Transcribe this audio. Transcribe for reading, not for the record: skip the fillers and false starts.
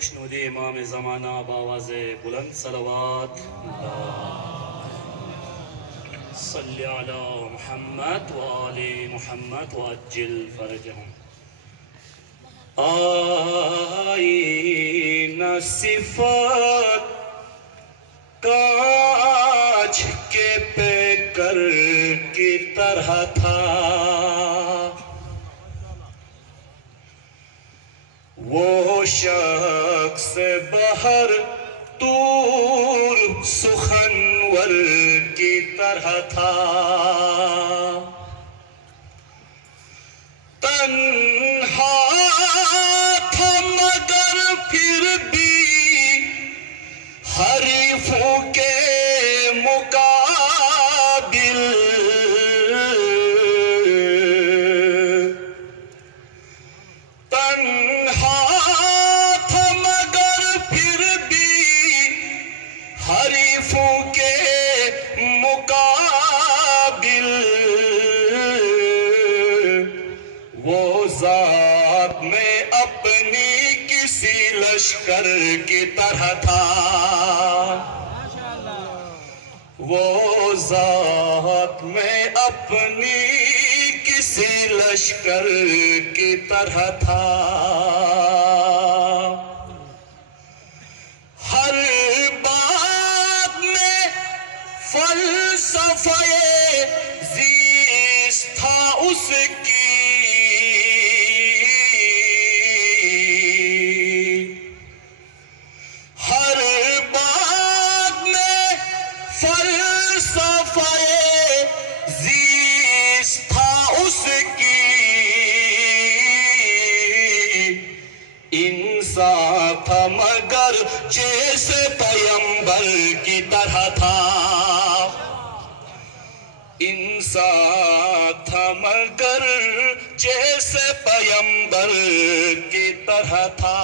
خوشنود امام زمانہ باواز بلند صلوات صلی علی محمد و آل محمد و عجل فرجهم آئینہ صفات کانچ کے پیکر کی طرح تھا وہ شخص بہر طور سخنور کی طرح تھا تنہا تھا مگر پھر بھی حریفوں کے مقابل تنہا تھا مگر پھر بھی حریفوں کے مقابل وہ ذات میں اپنی کسی لشکر کی طرح تھا وہ ذات میں اپنی کسی لشکر کی طرح تھا ہر بات میں فلسفہ زیست تھا اس کی ہر بات میں فلسفہ زیست تھا اس کی انسان تھا مگر جیسے پیمبر کی طرح تھا انسان تھا مگر جیسے پیمبر کی طرح تھا